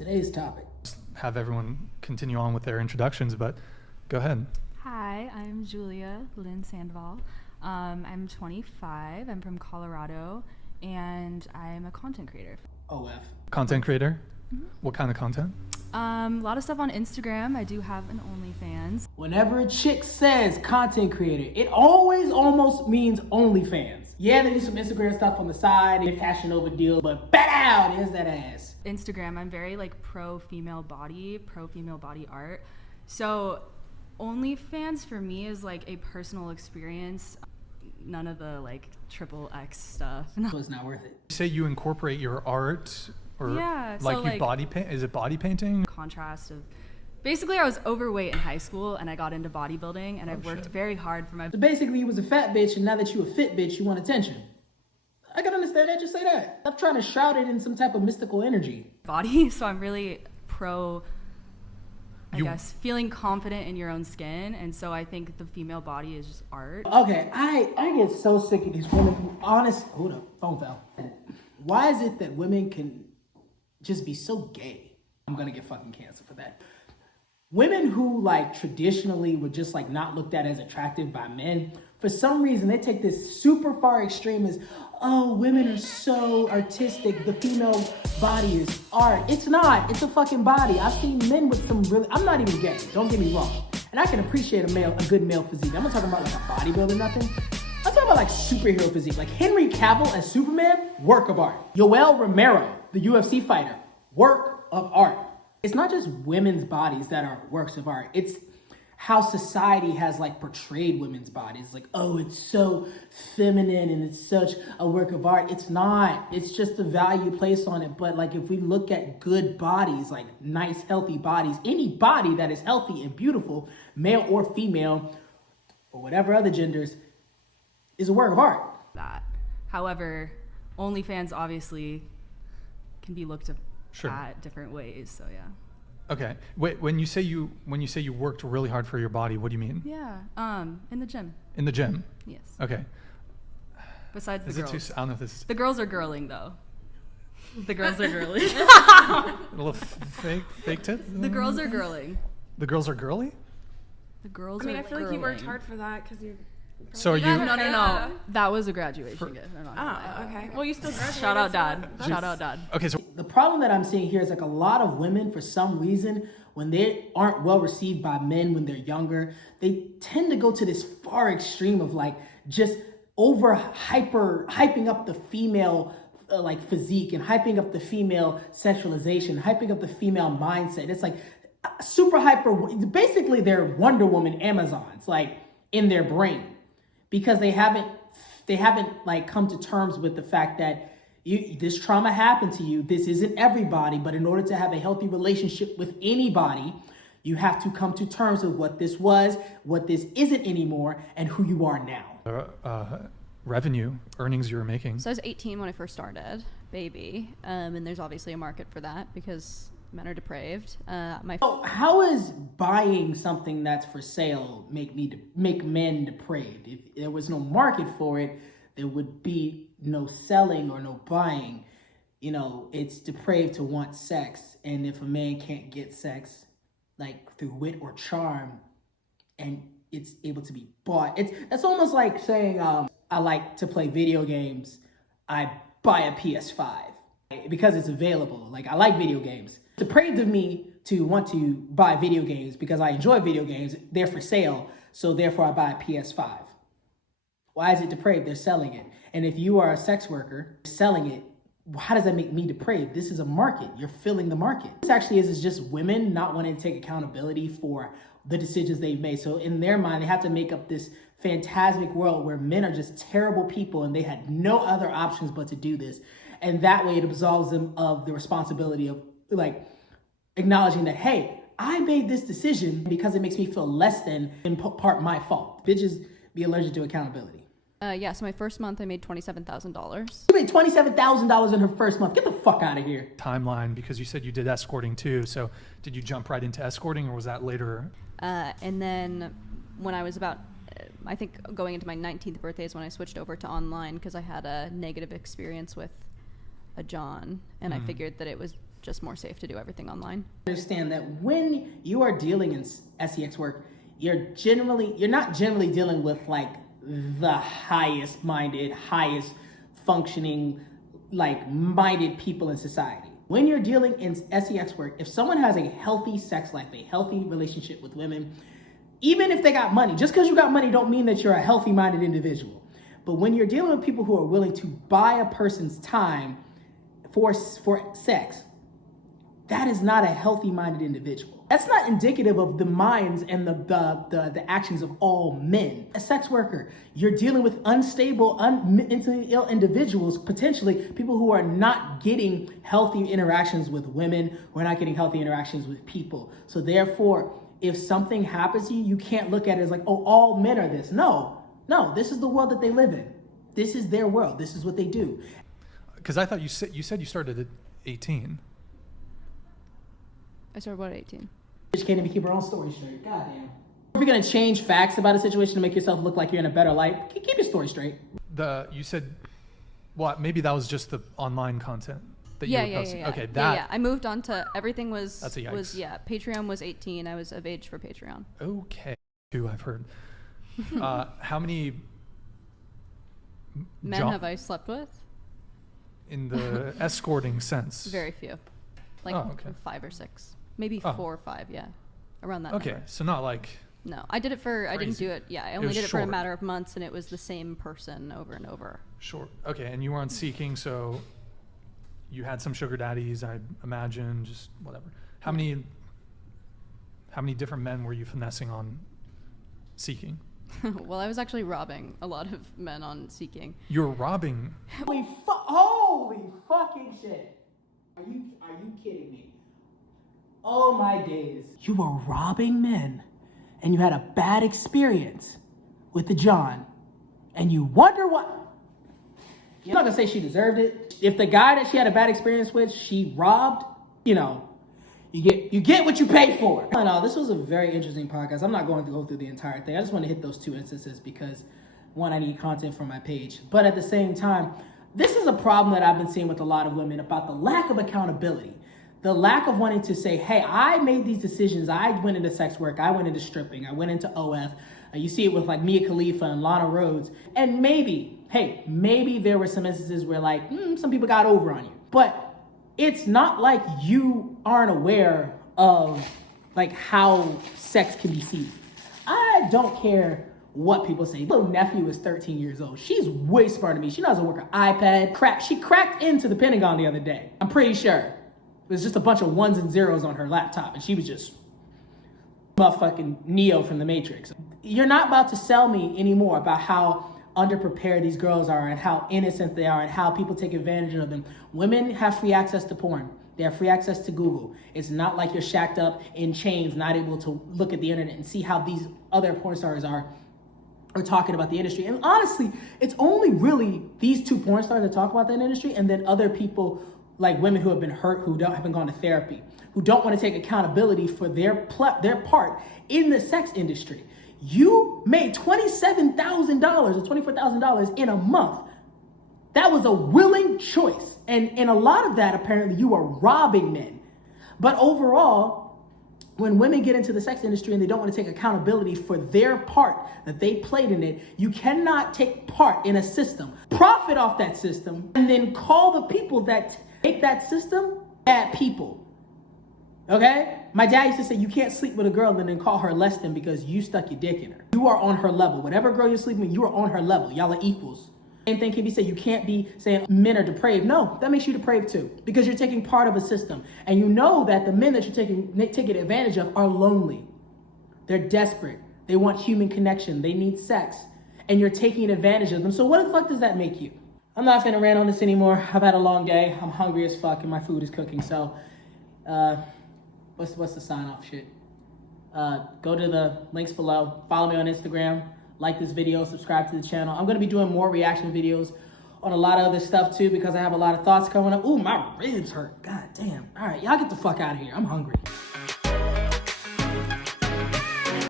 Today's topic. Have everyone continue on with their introductions, but go ahead. Hi, I'm Julia Lynn Sandoval. I'm 25. I'm from Colorado, and I'm a content creator. OF. Content creator? Mm-hmm. What kind of content? A lot of stuff on Instagram. I do have an OnlyFans. Whenever a chick says content creator, it always almost means OnlyFans. Yeah, they do some Instagram stuff on the side, a Fashion Nova deal, but bad there's that ass. Instagram, I'm very pro female body art. So OnlyFans for me is a personal experience. None of the triple X stuff. So it's not worth it. You say you incorporate your art or yeah, you body paint? Is it body painting? Contrast of basically I was overweight in high school and I got into bodybuilding and I worked very hard for my So basically you was a fat bitch and now that you a fit bitch, you want attention. I can understand that, just say that. I'm trying to shroud it in some type of mystical energy. Body, so I'm really pro I guess feeling confident in your own skin, and so I think the female body is just art. Okay, I get so sick of these women who hold up, phone fell. Why is it that women can just be so gay? I'm gonna get fucking canceled for that. Women who traditionally were just not looked at as attractive by men, for some reason they take this super far extreme as, oh, women are so artistic, the female body is art. It's not, it's a fucking body. I've seen men with some really, I'm not even gay, don't get me wrong. And I can appreciate a good male physique. I'm not talking about a bodybuilder or nothing. I'm talking about superhero physique. Henry Cavill as Superman, work of art. Yoel Romero, the UFC fighter, work of art. It's not just women's bodies that are works of art. It's how society has portrayed women's bodies. Oh, it's so feminine and it's such a work of art. It's not. It's just the value placed on it. But if we look at good bodies, nice, healthy bodies, any body that is healthy and beautiful, male or female, or whatever other genders, is a work of art. That. However, OnlyFans obviously can be looked at different ways. So yeah. Okay. Wait, when you say you worked really hard for your body, what do you mean? Yeah. In the gym. In the gym? Yes. Okay. Besides the girls. I don't know if this is... The girls are girling though. The girls are girly. A little fake tits? The girls are girling. The girls are girly? The girls I feel like you worked hard for that because you... So are you... No. That was a graduation gift. Okay. Well, you still graduated. Shout out, Dad. Shout out, Dad. Okay, so... The problem that I'm seeing here is a lot of women, for some reason, when they aren't well received by men when they're younger, they tend to go to this far extreme of just hyping up the female physique and hyping up the female sexualization, hyping up the female mindset. It's super hyper. Basically, they're Wonder Woman Amazons in their brain, because they haven't come to terms with the fact that this trauma happened to you. This isn't everybody, but in order to have a healthy relationship with anybody, you have to come to terms with what this was, what this isn't anymore, and who you are now. Revenue, earnings you were making. So I was 18 when I first started, baby, and there's obviously a market for that because men are depraved. So how is buying something that's for sale make men depraved? If there was no market for it, there would be no selling or no buying. It's depraved to want sex, and if a man can't get sex through wit or charm, and it's able to be bought, that's almost like saying I like to play video games, I buy a PS5 because it's available. I like video games. It's depraved of me to want to buy video games because I enjoy video games. They're for sale, so therefore I buy a PS5. Why is it depraved? They're selling it. And if you are a sex worker selling it, how does that make me depraved? This is a market. You're filling the market. This actually is just women not wanting to take accountability for the decisions they've made. So in their mind, they have to make up this phantasmic world where men are just terrible people and they had no other options but to do this. And that way it absolves them of the responsibility of acknowledging that, hey, I made this decision because it makes me feel less than in part my fault. Bitches be allergic to accountability. So my first month I made $27,000. You made $27,000 in her first month. Get the fuck out of here. Timeline, because you said you did escorting too. So did you jump right into escorting, or was that later? And then when I was about, I think going into my 19th birthday is when I switched over to online because I had a negative experience with a John, and I figured that it was just more safe to do everything online. Understand that when you are dealing in sex work, you're not generally dealing with like the highest minded, highest functioning, like minded people in society. When you're dealing in sex work, if someone has a healthy sex life, a healthy relationship with women, even if they got money, just because you got money don't mean that you're a healthy minded individual. But when you're dealing with people who are willing to buy a person's time for sex, that is not a healthy-minded individual. That's not indicative of the minds and the actions of all men. A sex worker, you're dealing with unstable, mentally ill individuals, potentially people who are not getting healthy interactions with women, who are not getting healthy interactions with people. So therefore, if something happens to you, you can't look at it as like, oh, all men are this. No, this is the world that they live in. This is their world. This is what they do. Because I thought you said you started at 18. I started what, at 18? Bitch can't even keep her own story straight. Goddamn. If you're gonna change facts about a situation to make yourself look like you're in a better light, keep your story straight. You said, well, maybe that was just the online content that you were posting. Yeah. Okay, Yeah. I moved on to everything was That's a yikes. Patreon was 18. I was of age for Patreon. Okay. Too, I've heard. How many Men have I slept with? In the escorting sense? Very few. Like 5 or 6. Maybe 4 or 5, yeah. Around that Okay, number. so not like... No, I did it for, crazy. I didn't do it, I only was did it for a short. matter of months, and it was the same person over and over. Sure. Okay, and you were on Seeking, so you had some sugar daddies, I imagine, just whatever. How many different men were you finessing on Seeking? Well, I was actually robbing a lot of men on Seeking. You were robbing... Holy fucking shit. Are you kidding me? Oh my days. You were robbing men and you had a bad experience with the John and you wonder what... I'm not gonna say she deserved it. If the guy that she had a bad experience with, she robbed, you get what you pay for. No, this was a very interesting podcast. I'm not going to go through the entire thing. I just want to hit those 2 instances because, one, I need content for my page. But at the same time, this is a problem that I've been seeing with a lot of women about the lack of accountability. The lack of wanting to say, hey, I made these decisions. I went into sex work. I went into stripping. I went into OF. You see it with like Mia Khalifa and Lana Rhoades. And maybe there were some instances where like, some people got over on you. But it's not like you aren't aware of like how sex can be seen. I don't care what people say. My little nephew is 13 years old. She's way smarter than me. She knows how to work an iPad. She cracked into the Pentagon the other day. I'm pretty sure. It was just a bunch of 1s and 0s on her laptop, and she was just motherfucking Neo from the Matrix. You're not about to sell me anymore about how underprepared these girls are and how innocent they are and how people take advantage of them. Women have free access to porn. They have free access to Google. It's not like you're shacked up in chains, not able to look at the internet and see how these other porn stars are talking about the industry. And honestly, it's only really these 2 porn stars that talk about that industry, and then other people like women who have been hurt, who haven't gone to therapy, who don't want to take accountability for their part in the sex industry. You made $27,000 or $24,000 in a month. That was a willing choice. And a lot of that, apparently, you are robbing men. But overall, when women get into the sex industry and they don't want to take accountability for their part that they played in it, you cannot take part in a system, profit off that system, and then call the people that make that system bad people. Okay? My dad used to say you can't sleep with a girl and then call her less than because you stuck your dick in her. You are on her level. Whatever girl you're sleeping with, you are on her level. Y'all are equals. Same thing can be said. You can't be saying men are depraved. No, that makes you depraved too, because you're taking part of a system. And you know that the men that you're taking advantage of are lonely. They're desperate. They want human connection. They need sex. And you're taking advantage of them. So what the fuck does that make you? I'm not finna rant on this anymore. I've had a long day. I'm hungry as fuck and my food is cooking. So, what's the sign off shit? Go to the links below. Follow me on Instagram. Like this video. Subscribe to the channel. I'm gonna be doing more reaction videos on a lot of other stuff too because I have a lot of thoughts coming up. Ooh, my ribs hurt. God damn. All right, y'all get the fuck out of here. I'm hungry.